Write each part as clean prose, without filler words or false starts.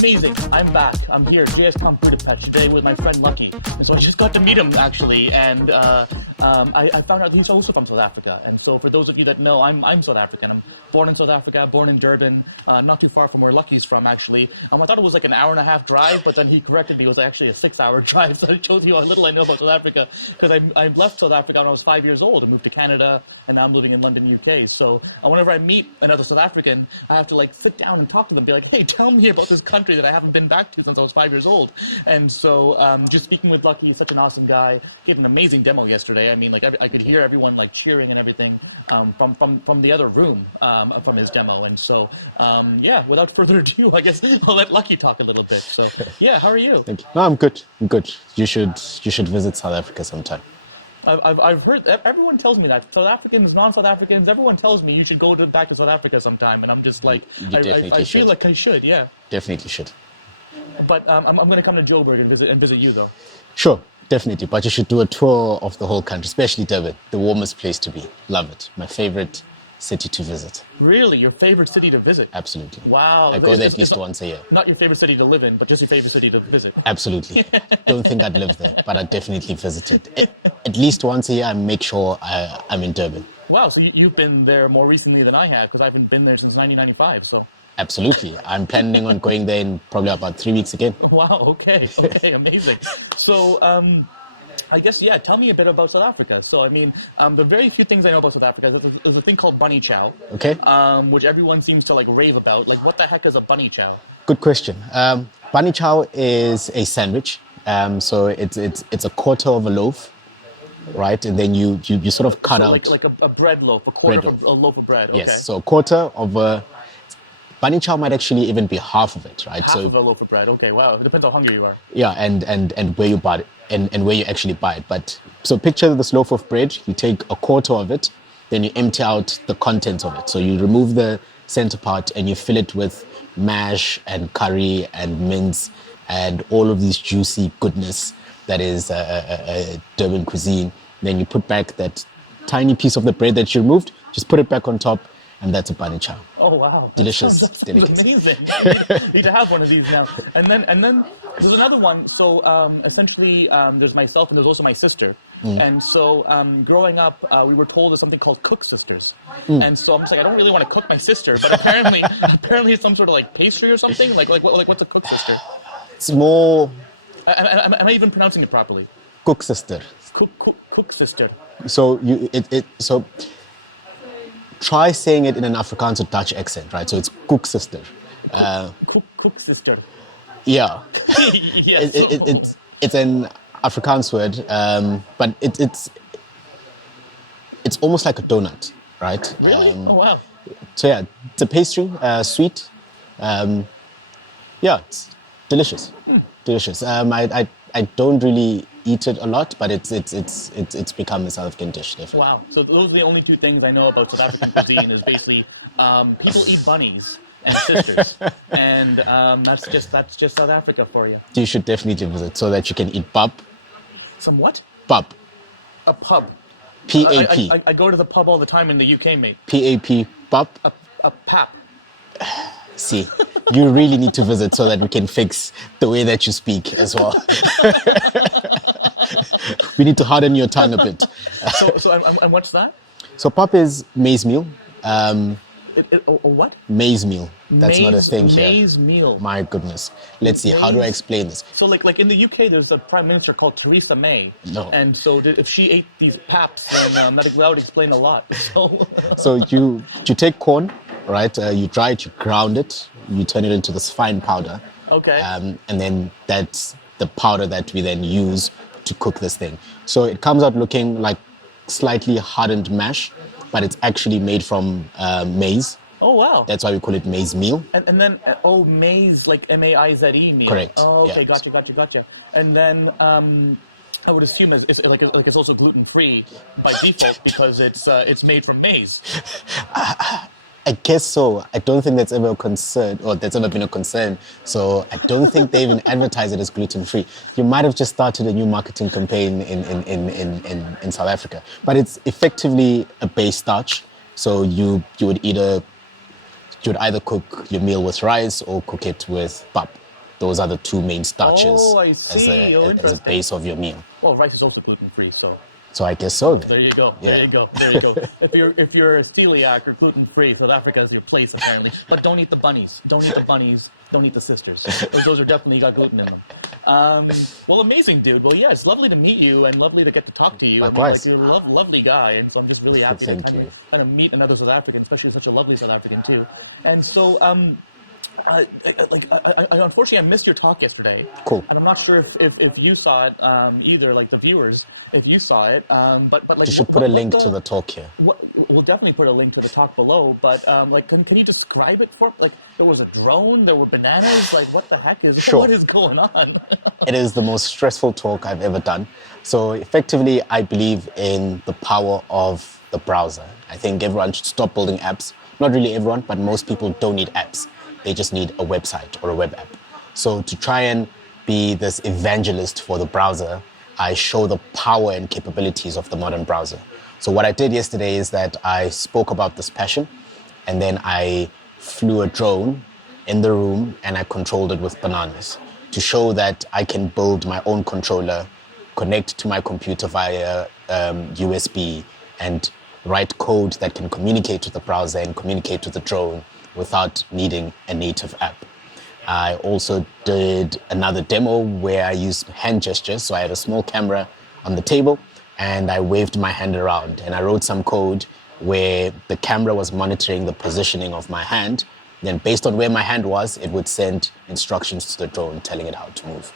Amazing. I'm back. I'm here, JSConf Budapest, today with my friend Lucky. And so I just got to meet him, actually, and I found out he's also from South Africa. And so for those of you that know, I'm South African. I'm born in South Africa, born in Durban, not too far from where Lucky's from, actually. I thought it was like an hour and a half drive, but then he corrected me. It was actually a 6-hour drive. So it shows you how little I know about South Africa, because I left South Africa when I was 5 years old and moved to Canada, and now I'm living in London, UK. So whenever I meet another South African, I have to like sit down and talk to them, be like, hey, tell me about this country that I haven't been back to since I was 5 years old. And so just speaking with Lucky, he's such an awesome guy. Gave an amazing demo yesterday. I mean, like I could hear everyone like cheering and everything from the other room from his demo. And so yeah, without further ado, I guess I'll let Lucky talk a little bit. So yeah, how are you? No, I'm good. I'm good. You should visit South Africa sometime. I've heard, everyone tells me that. South Africans, non-South Africans, everyone tells me you should go back to South Africa sometime. And I'm just like, I feel like I should, yeah. Definitely should. But I'm going to come to Joburg and visit you, though. Sure, definitely. But you should do a tour of the whole country, especially Durban, the warmest place to be. Love it. My favorite city to visit. Really? Your favorite city to visit? Absolutely. Wow. It's once a year. Not your favorite city to live in, but just your favorite city to visit. Absolutely. Don't think I'd live there, but I definitely visit it. At least once a year, I make sure I'm in Durban. Wow. So you've been there more recently than I have, because I haven't been there since 1995. So. Absolutely. I'm planning on going there in probably about 3 weeks again. Wow. Okay. Amazing. So, I guess, yeah, tell me a bit about South Africa. So, I mean, the very few things I know about South Africa is there's a thing called bunny chow, okay, which everyone seems to like rave about. Like, what the heck is a bunny chow? Good question. Bunny chow is a sandwich. So it's a quarter of a loaf, right? And then you sort of cut so out. like a bread loaf, a quarter of a loaf of bread. Okay. Yes, so a quarter of a bunny chow might actually even be half of it, right? Half of a loaf of bread. Okay, wow. It depends how hungry you are. Yeah, and where you buy it and where you actually buy it. But so picture this loaf of bread, you take a quarter of it, then you empty out the contents of it. So you remove the center part and you fill it with mash and curry and mince and all of this juicy goodness that is Durban cuisine. Then you put back that tiny piece of the bread that you removed, just put it back on top, and that's a bunny chow. Oh wow, that sounds amazing. Need to have one of these now. And then there's another one. So essentially, there's myself and there's also my sister. And so growing up, we were told there's something called cook sisters. And so I'm just like, I don't really want to cook my sister, but apparently it's some sort of like pastry or something. Like what's a cook sister? It's more. Am I even pronouncing it properly? Cook sister. Cook sister. So so. Try saying it in an Afrikaans or Dutch accent, right? So it's cook sister. Cook sister. Yeah. Yes. It's an Afrikaans word, but it's almost like a donut, right? Really? Oh wow. So yeah, it's a pastry, sweet. Yeah, it's delicious. Delicious. I don't really eat it a lot, but it's become a South African dish. Definitely. Wow. So those are the only two things I know about South African cuisine is basically people eat bunnies and sisters, and that's just South Africa for you. You should definitely visit so that you can eat pub. Some what? Pub. A pub. P-A-P. I go to the pub all the time in the UK, mate. P-A-P. Pub. A pap. See, you really need to visit so that we can fix the way that you speak as well. We need to harden your tongue a bit. So and what's that? So pap is maize meal. What? Maize meal. Maize meal. My goodness. Let's see, how do I explain this? So like in the UK, there's a prime minister called Theresa May. No. And so if she ate these paps, then that would explain a lot. So you take corn, right? You dry it, you ground it, you turn it into this fine powder. Okay. And then that's the powder that we then use to cook this thing. So it comes out looking like slightly hardened mash, but it's actually made from maize. Oh, wow. That's why we call it maize meal. And then, maize, like M-A-I-Z-E meal. Correct. Oh, okay, Yeah. Gotcha. And then I would assume it's also gluten-free by default because it's made from maize. I guess so. I don't think that's ever a concern, or that's ever been a concern. So I don't think they even advertise it as gluten-free. You might have just started a new marketing campaign in South Africa. But it's effectively a base starch. So you would either cook your meal with rice or cook it with pap. those are the two main starches. Oh, I see. As Interesting. the base of your meal. Well, rice is also gluten-free, so. So I guess so. There you go. There you go. There you go. If you're a celiac or gluten-free, South Africa is your place apparently. But don't eat the bunnies. Don't eat the bunnies. Don't eat the sisters. Those are definitely got gluten in them. Well, amazing, dude. Well, yeah, it's lovely to meet you and lovely to get to talk to you. I mean, like you're a lovely guy, and so I'm just really happy to kind of meet another South African, especially such a lovely South African too. And so. Unfortunately, I missed your talk yesterday. Cool. And I'm not sure if you saw it either, like the viewers, if you saw it. But like, put a link to the talk here. We'll definitely put a link to the talk below. But like, can you describe it for? Like, there was a drone, there were bananas. Like, what the heck is what is going on? It is the most stressful talk I've ever done. So effectively, I believe in the power of the browser. I think everyone should stop building apps. Not really everyone, but most people don't need apps. They just need a website or a web app. So to try and be this evangelist for the browser, I show the power and capabilities of the modern browser. So what I did yesterday is that I spoke about this passion, and then I flew a drone in the room and I controlled it with bananas to show that I can build my own controller, connect to my computer via USB, and write code that can communicate with the browser and communicate with the drone without needing a native app. I also did another demo where I used hand gestures. So I had a small camera on the table and I waved my hand around, and I wrote some code where the camera was monitoring the positioning of my hand. Then based on where my hand was, it would send instructions to the drone telling it how to move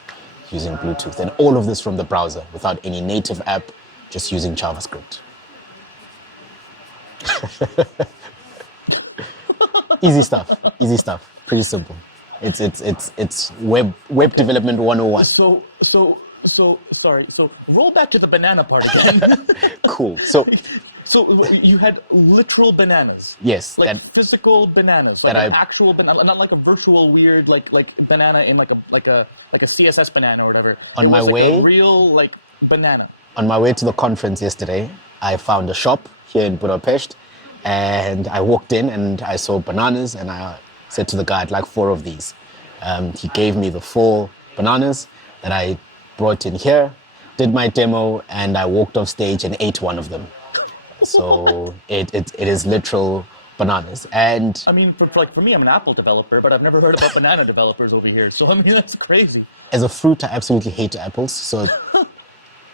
using Bluetooth. And all of this from the browser without any native app, just using JavaScript. Easy stuff, pretty simple. It's web development 101. So sorry. So roll back to the banana part again. Cool. So you had literal bananas. Yes. Like physical bananas, like an actual banana, not like a virtual weird like banana in like a CSS banana or whatever. It was like a real like banana. On my way to the conference yesterday, I found a shop here in Budapest. And I walked in and I saw bananas, and I said to the guy, I'd like 4 of these. He gave me the 4 bananas that I brought in here, did my demo, and I walked off stage and ate one of them. So it is literal bananas. And I mean, for me, I'm an Apple developer, but I've never heard about banana developers over here. So I mean, that's crazy. As a fruit, I absolutely hate apples. So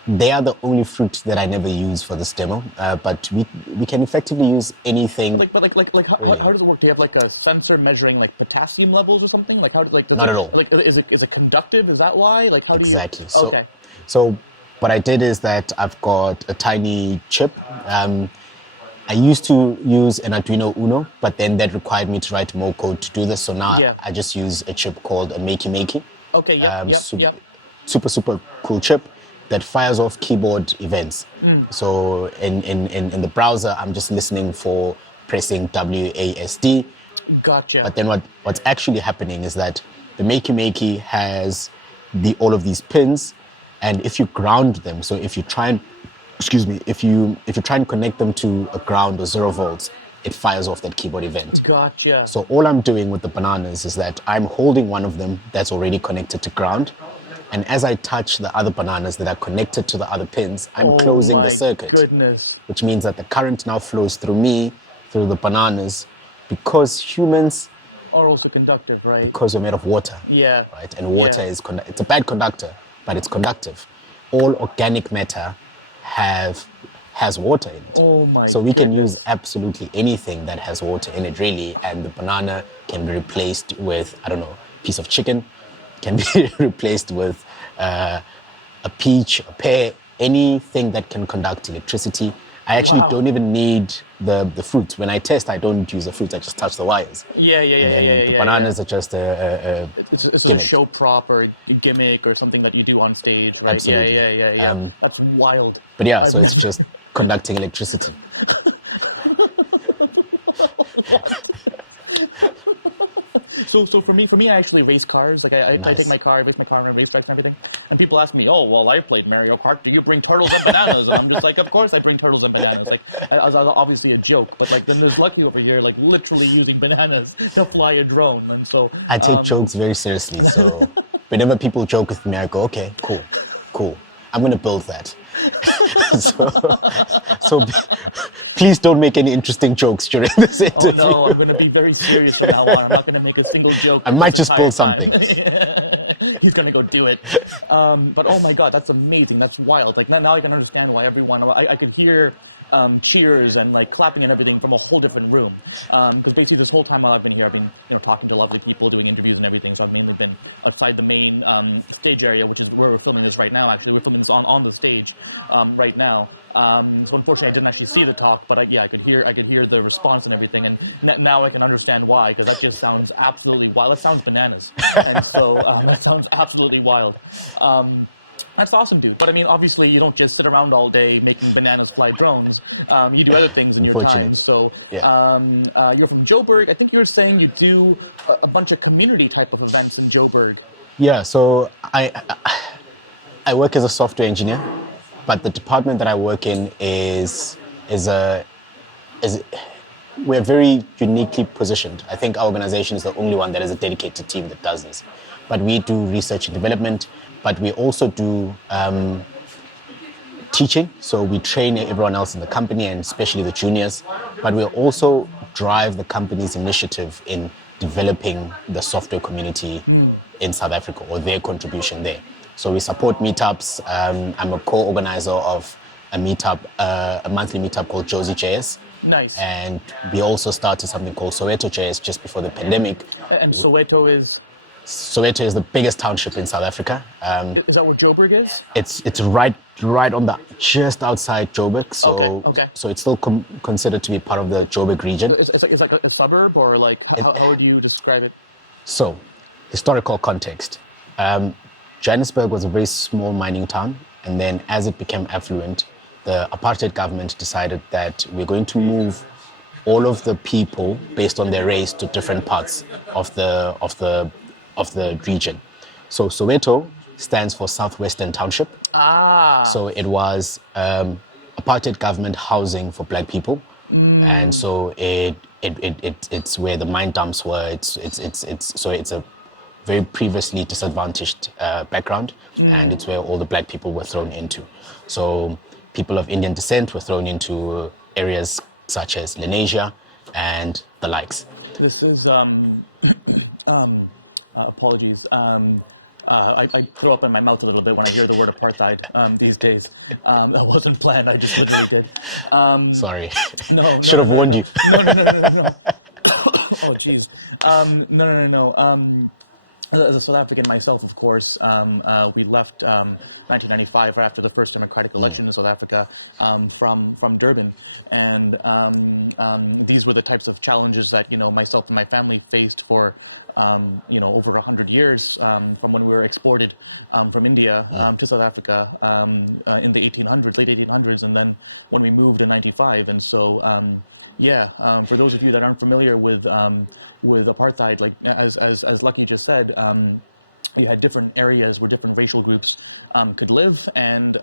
they are the only fruit that I never use for this demo, but we can effectively use anything. But how does it work? Do you have like a sensor measuring like potassium levels or something? Like how does Not at all. like is it conductive? Is that why? Like how do you? Exactly. Okay. So what I did is that I've got a tiny chip. I used to use an Arduino Uno, but then that required me to write more code to do this. So now I just use a chip called a Makey. Okay. Yep. Super cool chip that fires off keyboard events. So in the browser, I'm just listening for pressing WASD. Gotcha. But then what's actually happening is that the Makey has all of these pins, and if you ground them, so if you try and if you try and connect them to a ground or 0 volts, it fires off that keyboard event. Gotcha. So all I'm doing with the bananas is that I'm holding one of them that's already connected to ground. And as I touch the other bananas that are connected to the other pins, I'm closing the circuit. Oh my goodness. Which means that the current now flows through me, through the bananas, because humans are also conductive, right? Because we're made of water. Yeah. Right? And water it's a bad conductor, but it's conductive. All organic matter has water in it. Oh my goodness. So we can use absolutely anything that has water in it, really. And the banana can be replaced with, I don't know, a piece of chicken, can be replaced with a peach, a pear, anything that can conduct electricity. I actually don't even need the fruit. When I test, I don't use the fruit. I just touch the wires. Yeah. Bananas are just it's a show prop or a gimmick or something that you do on stage, right? Absolutely. Yeah. That's wild. But yeah, it's just conducting electricity. What? So for me, I actually race cars. Like I take my car, I race my car on racetracks and everything. And people ask me, oh, well, I played Mario Kart. Do you bring turtles and bananas? And I'm just like, of course I bring turtles and bananas. Like, as obviously a joke. But like, then there's Lucky over here, like literally using bananas to fly a drone. And so I take jokes very seriously. So whenever people joke with me, I go, okay, cool. I'm going to build that. so please don't make any interesting jokes during this interview. Oh no, I'm going to be very serious from now on. I'm not going to make a single joke this entire time. He's going to go do it. But oh my God, that's amazing. That's wild. Like now I can understand why everyone, I could hear cheers and like clapping and everything from a whole different room. Because basically this whole time while I've been here, I've been talking to lovely people, doing interviews and everything. So I've mainly been outside the main stage area, which is where we're filming this right now. Actually, we're filming this on the stage right now. So unfortunately, I didn't actually see the talk, but I could hear the response and everything, and now I can understand why, because that just sounds absolutely wild. That sounds bananas, and so that sounds absolutely wild. That's awesome, dude. But I mean, obviously, you don't just sit around all day making bananas fly drones. You do other things in your time. So you're from Joburg. I think you were saying you do a bunch of community type of events in Joburg. Yeah. So I work as a software engineer, but the department that I work in we're very uniquely positioned. I think our organization is the only one that has a dedicated team that does this. But we do research and development, but we also do teaching. So we train everyone else in the company, and especially the juniors. But we also drive the company's initiative in developing the software community in South Africa, or their contribution there. So we support meetups. I'm a co-organizer of a meetup, a monthly meetup called Jozi.js. Nice. And we also started something called Soweto.js just before the pandemic. And Soweto is? Soweto is the biggest township in South Africa. Is that where Joburg is? It's right on just outside Joburg. So, okay. So it's still considered to be part of the Joburg region. It's like a suburb, or like how would you describe it? So, historical context. Johannesburg was a very small mining town, and then as it became affluent, the apartheid government decided that we're going to move all of the people based on their race to different parts of the region. So Soweto stands for Southwestern Township. So it was apartheid government housing for black people, and so it's where the mine dumps were. So it's a very previously disadvantaged background, and it's where all the black people were thrown into. So people of Indian descent were thrown into areas such as Lenasia and the likes. This is apologies. I throw up in my mouth a little bit when I hear the word apartheid these days. That wasn't planned. I just literally did. Sorry. No. Oh, geez. No. As a South African myself, of course, we left 1995 after the first democratic election in South Africa from Durban, and these were the types of challenges that myself and my family faced for over 100 years from when we were exported from India to South Africa in the 1800s, late 1800s, and then when we moved in '95. And so, for those of you that aren't familiar with apartheid, like as Lucky just said. You had different areas where different racial groups could live, and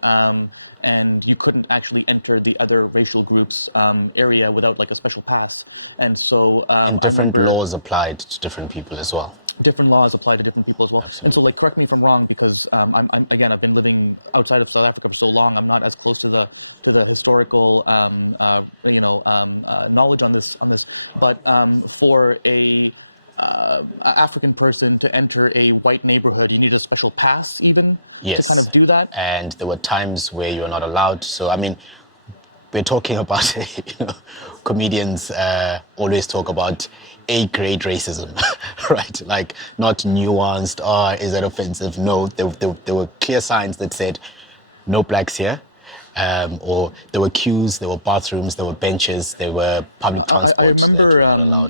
you couldn't actually enter the other racial groups' area without like a special pass. And so I remember laws applied to different people as well. Different laws apply to different people as well. And so, like, correct me if I'm wrong, because I've been living outside of South Africa for so long. I'm not as close to the historical knowledge on this. But for a African person to enter a white neighborhood, you need a special pass even to kind of do that. And there were times where you were not allowed. So I mean, we're talking about comedians always talk about A-grade racism, right? Like not nuanced. Is that offensive? No, there were clear signs that said no blacks here. Or there were queues, there were bathrooms, there were benches, there were public transport. I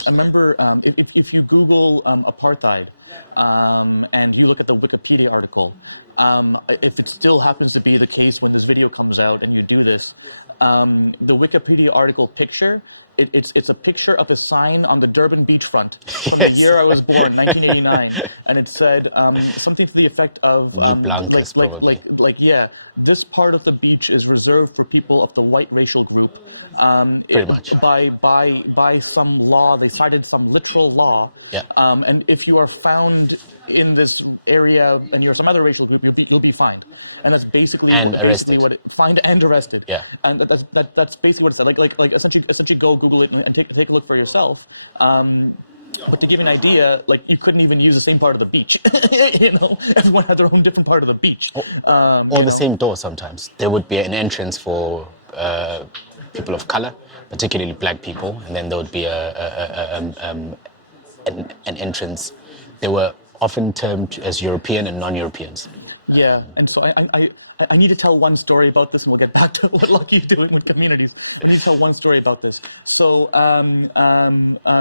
remember if you Google apartheid and you look at the Wikipedia article, if it still happens to be the case when this video comes out and you do this, the Wikipedia article picture, it's a picture of a sign on the Durban beachfront from the year I was born, 1989, and it said something to the effect of this part of the beach is reserved for people of the white racial group. By some law, they cited some literal law, and if you are found in this area and you're some other racial group, you'll be fined, and that's basically what fined and arrested. Yeah. And that's basically what it said. Like essentially go Google it and take a look for yourself. But to give you an idea, like you couldn't even use the same part of the beach. Everyone had their own different part of the beach. The same door sometimes. There would be an entrance for people of color, particularly black people, and then there would be an entrance. They were often termed as European and non-Europeans. Yeah, and so I need to tell one story about this, and we'll get back to what Lucky's doing with communities. I need to tell one story about this. So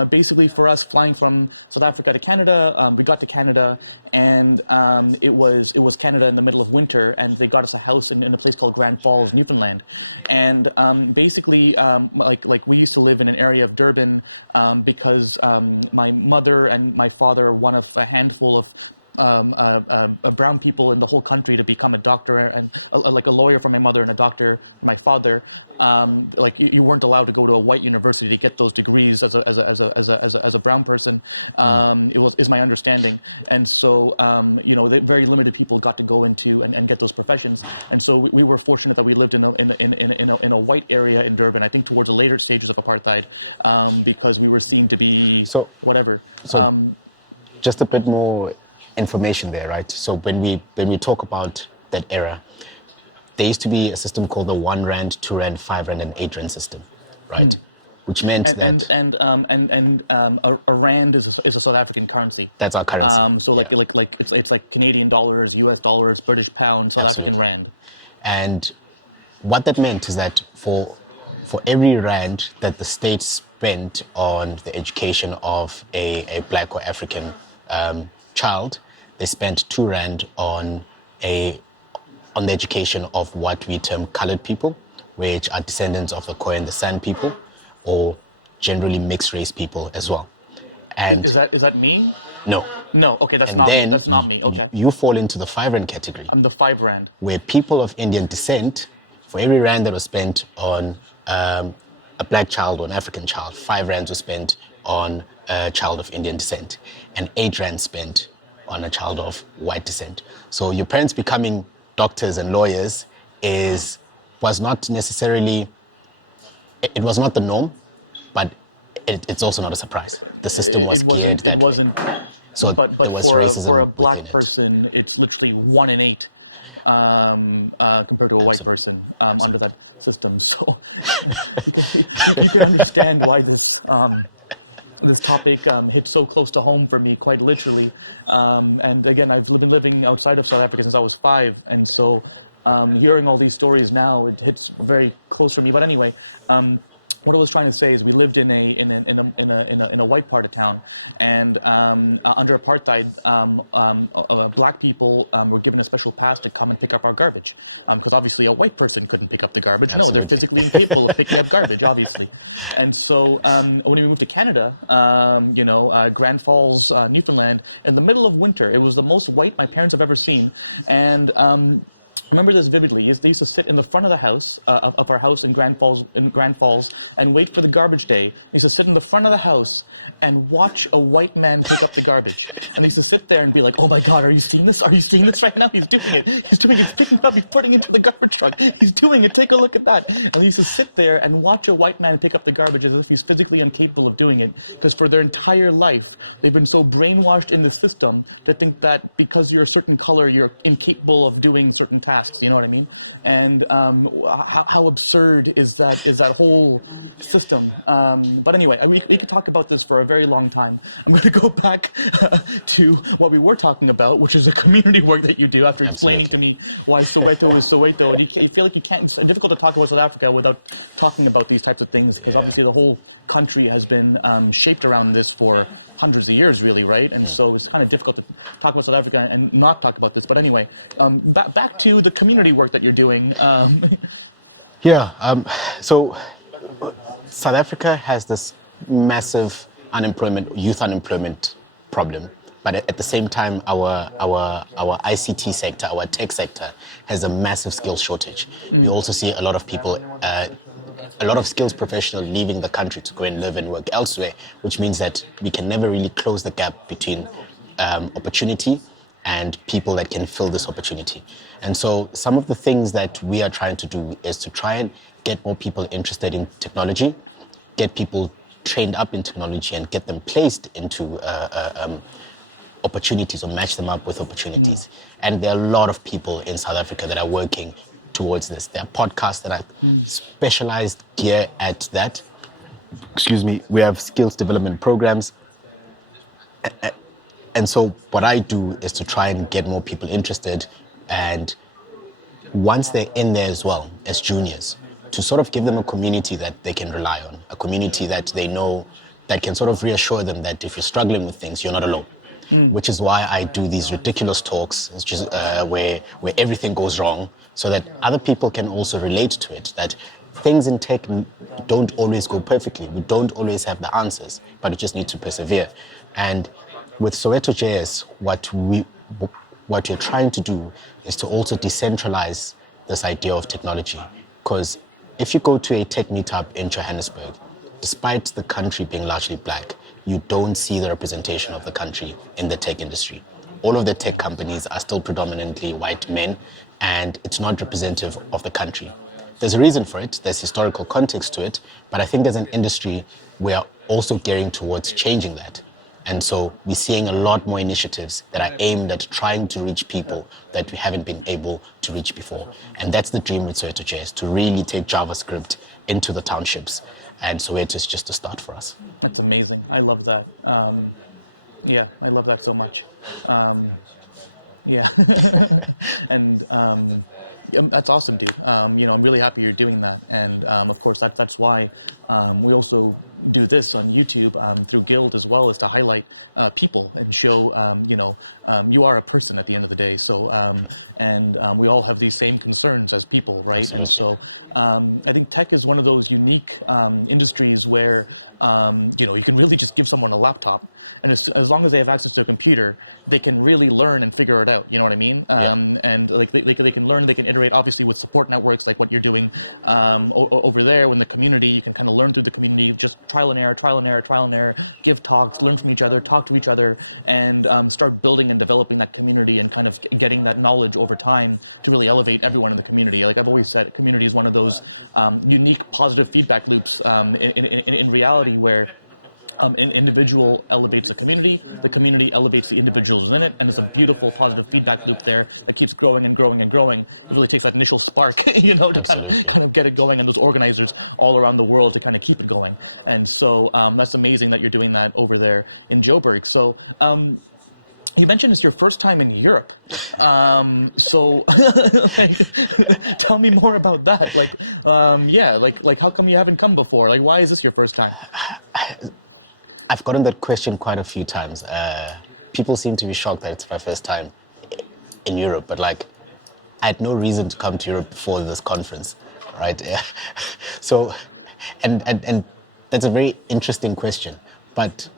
basically for us flying from South Africa to Canada, we got to Canada, and it was Canada in the middle of winter, and they got us a house in a place called Grand Falls, Newfoundland. And basically, like we used to live in an area of Durban because my mother and my father are one of a handful of brown people in the whole country to become a doctor and like a lawyer for my mother and a doctor for my father. Like you weren't allowed to go to a white university to get those degrees as a brown person. Is my understanding, and so very limited people got to go into and get those professions. And so we were fortunate that we lived in a white area in Durban. I think towards the later stages of apartheid, because we were seen to be whatever. Just a bit more information there, right? So when we talk about that era, there used to be a system called the 1 Rand, 2 Rand, 5 Rand, and 8 Rand system, right? Which meant a rand is a South African currency. That's our currency. So it's like Canadian dollars, US dollars, British pound, South African rand. And what that meant is that for every rand that the state spent on the education of a black or African child, they spent 2 Rand on the education of what we term colored people, which are descendants of the Khoi and the San people, or generally mixed race people as well. And is that me? No. No, okay, that's not me. That's not me. Okay. You fall into the 5 Rand category. I'm the 5 Rand. Where people of Indian descent, for every Rand that was spent on a black child or an African child, 5 Rands were spent on a child of Indian descent, and 8 Rand spent on a child of white descent. So your parents becoming doctors and lawyers was not necessarily, it was not the norm, but it's also not a surprise. The system wasn't. So but for a black person, it's literally 1 in 8. Compared to a white person under that system. So you can understand why this topic hit so close to home for me, quite literally. And again, I've been living outside of South Africa since I was 5, and so hearing all these stories now, it hits very close for me. But anyway. What I was trying to say is we lived in a white part of town, and under apartheid, black people were given a special pass to come and pick up our garbage, because obviously a white person couldn't pick up the garbage. No, they're physically incapable of picking up garbage, obviously. And so when we moved to Canada, Grand Falls, Newfoundland, in the middle of winter, it was the most white my parents have ever seen, and I remember this vividly. They used to sit in the front of the house, of our house in Grand Falls, and wait for the garbage day. They used to sit in the front of the house and watch a white man pick up the garbage. And they used to sit there and be like, "Oh my God, are you seeing this? Are you seeing this right now? He's doing it. He's picking it up. He's putting it into the garbage truck. He's doing it. Take a look at that." And they used to sit there and watch a white man pick up the garbage as if he's physically incapable of doing it, because for their entire life they've been so brainwashed in the system to think that because you're a certain color, you're incapable of doing certain tasks. You know what I mean? And how absurd is that whole system? But anyway, we could talk about this for a very long time. I'm going to go back to what we were talking about, which is the community work that you do. After explaining to me why Soweto is Soweto, and you feel like you can't. It's difficult to talk about South Africa without talking about these types of things, because obviously the whole country has been shaped around this for hundreds of years, really, right? And so it's kind of difficult to talk about South Africa and not talk about this. But anyway, back to the community work that you're doing. Yeah. So South Africa has this massive youth unemployment problem. But at the same time, our ICT sector, our tech sector, has a massive skills shortage. We also see a lot of people, a lot of skills professionals leaving the country to go and live and work elsewhere, which means that we can never really close the gap between opportunity and people that can fill this opportunity. And so some of the things that we are trying to do is to try and get more people interested in technology, get people trained up in technology and get them placed into opportunities or match them up with opportunities. And there are a lot of people in South Africa that are working towards this. There are podcasts that are specialized gear at that. Excuse me. We have skills development programs. And so what I do is to try and get more people interested, and once they're in there as well as juniors, to sort of give them a community that they can rely on, a community that they know that can sort of reassure them that if you're struggling with things, you're not alone. Which is why I do these ridiculous talks, it's just, where everything goes wrong, so that other people can also relate to it, that things in tech don't always go perfectly. We don't always have the answers, but we just need to persevere. And with Soweto.js, what we're trying to do is to also decentralize this idea of technology. Because if you go to a tech meetup in Johannesburg, despite the country being largely black, you don't see the representation of the country in the tech industry. All of the tech companies are still predominantly white men, and it's not representative of the country. There's a reason for it, there's historical context to it, but I think as an industry, we are also gearing towards changing that. And so we're seeing a lot more initiatives that are aimed at trying to reach people that we haven't been able to reach before. And that's the dream with Soweto.js, to really take JavaScript into the townships. And Soweto is just a start for us. That's amazing. I love that. Yeah, I love that so much. Yeah. And that's awesome, dude. I'm really happy you're doing that. And of course, that's why we also do this on YouTube through Guild as well, is to highlight people and show, you are a person at the end of the day. So, and we all have these same concerns as people, right? And so I think tech is one of those unique industries where, you can really just give someone a laptop, and as long as they have access to a computer, they can really learn and figure it out. You know what I mean? And like they can learn, they can iterate, obviously with support networks like what you're doing over there in the community. You can kind of learn through the community, just trial and error, give talks, learn from each other, talk to each other, and start building and developing that community and kind of getting that knowledge over time to really elevate everyone in the community. Like I've always said, community is one of those unique positive feedback loops in reality where an individual elevates the community elevates the individuals within it, and there's a beautiful positive feedback loop there that keeps growing and growing and growing. It really takes that initial spark, to kind of get it going, and those organizers all around the world to kind of keep it going. And so that's amazing that you're doing that over there in Joburg. So you mentioned it's your first time in Europe. So tell me more about that. Like how come you haven't come before? Like, why is this your first time? I've gotten that question quite a few times. People seem to be shocked that it's my first time in Europe, but like, I had no reason to come to Europe before this conference, right? So, and that's a very interesting question, but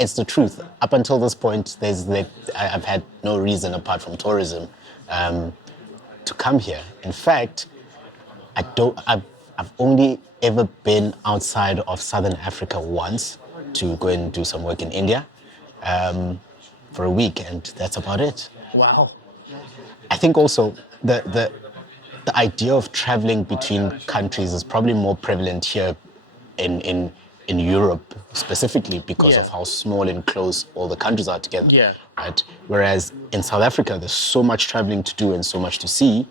it's the truth. Up until this point, I've had no reason apart from tourism to come here. In fact, I've only ever been outside of Southern Africa once, to go and do some work in India for a week, and that's about it. Wow. I think also the idea of traveling between countries is probably more prevalent here in Europe specifically because of how small and close all the countries are together. Yeah. Right? Whereas in South Africa, there's so much traveling to do and so much to see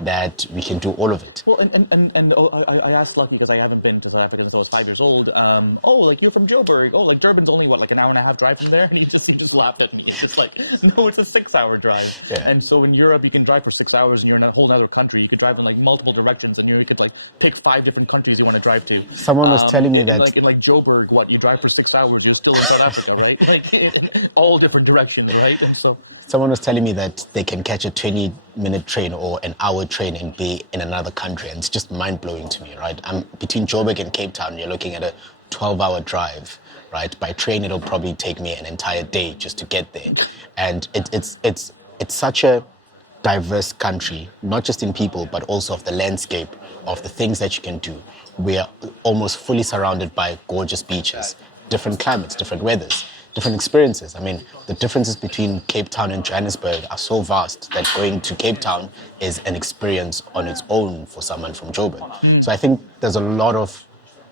that we can do all of it. Well, I asked Lucky, because I haven't been to South Africa since I was 5 years old. Like you're from Joburg. Oh, like Durban's only like an hour and a half drive from there, and he just laughed at me. It's just like, no, it's a 6-hour drive. Yeah. And so in Europe, you can drive for 6 hours, and you're in a whole other country. You could drive in like multiple directions, and you could like pick 5 different countries you want to drive to. Someone was telling me in like Joburg, what you drive for 6 hours, you're still in South Africa, right? Like in all different directions, right? And so someone was telling me that they can catch a 20-minute train or an hour train and be in another country, and it's just mind-blowing to me, right? I'm between Joburg and Cape Town, you're looking at a 12-hour drive, right? By train, it'll probably take me an entire day just to get there. And it's such a diverse country, not just in people, but also of the landscape, of the things that you can do. We are almost fully surrounded by gorgeous beaches, different climates, different weathers, different experiences. I mean, the differences between Cape Town and Johannesburg are so vast that going to Cape Town is an experience on its own for someone from Joburg. So I think there's a lot of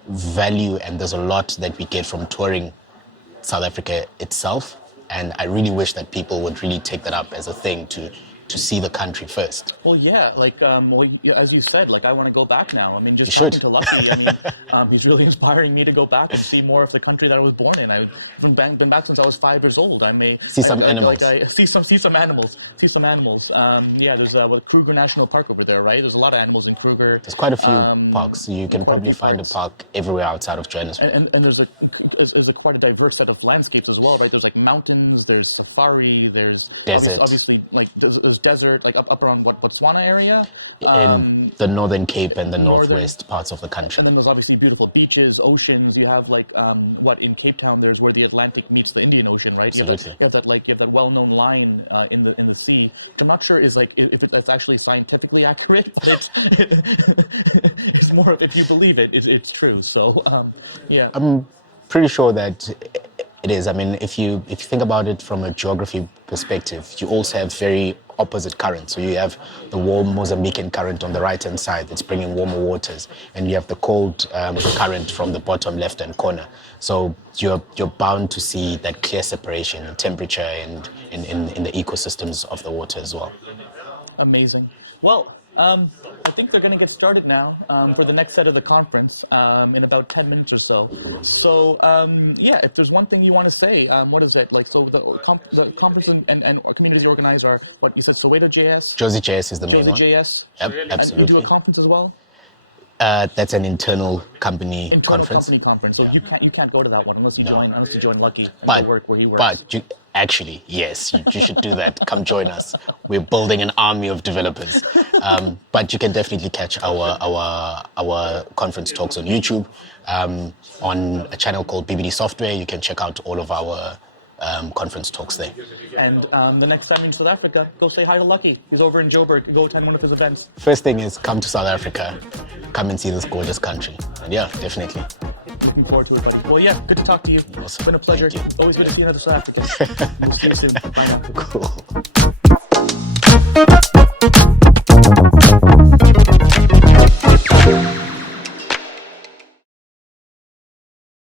value and there's a lot that we get from touring South Africa itself. And I really wish that people would really take that up as a thing to see the country first. Well, yeah, as you said, I want to go back now. I mean, just talking to Lucky, I mean, he's really inspiring me to go back and see more of the country that I was born in. I've been back since I was 5 years old. I see some animals. Yeah, there's Kruger National Park over there, right? There's a lot of animals in Kruger. There's quite a few parks. You can quite a few find parks. a park everywhere outside of Johannesburg. And there's quite a diverse set of landscapes as well, right? There's mountains, there's safari, there's obviously there's desert, up around Botswana area, the Northern Cape and the northwest parts of the country. And then there's obviously beautiful beaches, oceans. You have in Cape Town there's where the Atlantic meets the Indian Ocean, right? You have that well-known line in the sea, which I'm not sure is if it's actually scientifically accurate, but it's more of, if you believe it's true. So yeah, I'm pretty sure that it is. I mean, if you think about it from a geography perspective, you also have very opposite currents. So you have the warm Mozambican current on the right-hand side that's bringing warmer waters, and you have the cold current from the bottom left-hand corner. So you're bound to see that clear separation in temperature and in the ecosystems of the water as well. Amazing. Well, I think they're going to get started now for the next set of the conference in about 10 minutes or so. So, yeah, if there's one thing you want to say, what is it? So the conference and communities you organize are, what you said, Soweto.js? Jozi.js is the Jozi.js? Yep, and you do a conference as well? That's an internal company company conference. So you can't go to that one unless you join Lucky and go work where he works. But actually, yes, you should do that. Come join us. We're building an army of developers. But you can definitely catch our conference talks on YouTube, on a channel called BBD Software. You can check out all of our conference talks there. And the next time you're in South Africa, go say hi to Lucky. He's over in Joburg. Go attend one of his events. First thing is come to South Africa. Come and see this gorgeous country. And yeah, definitely. Looking forward to it, buddy. Well, yeah, good to talk to you. It's been a pleasure. Always good to see another South African. We'll see you soon. Bye now. Cool.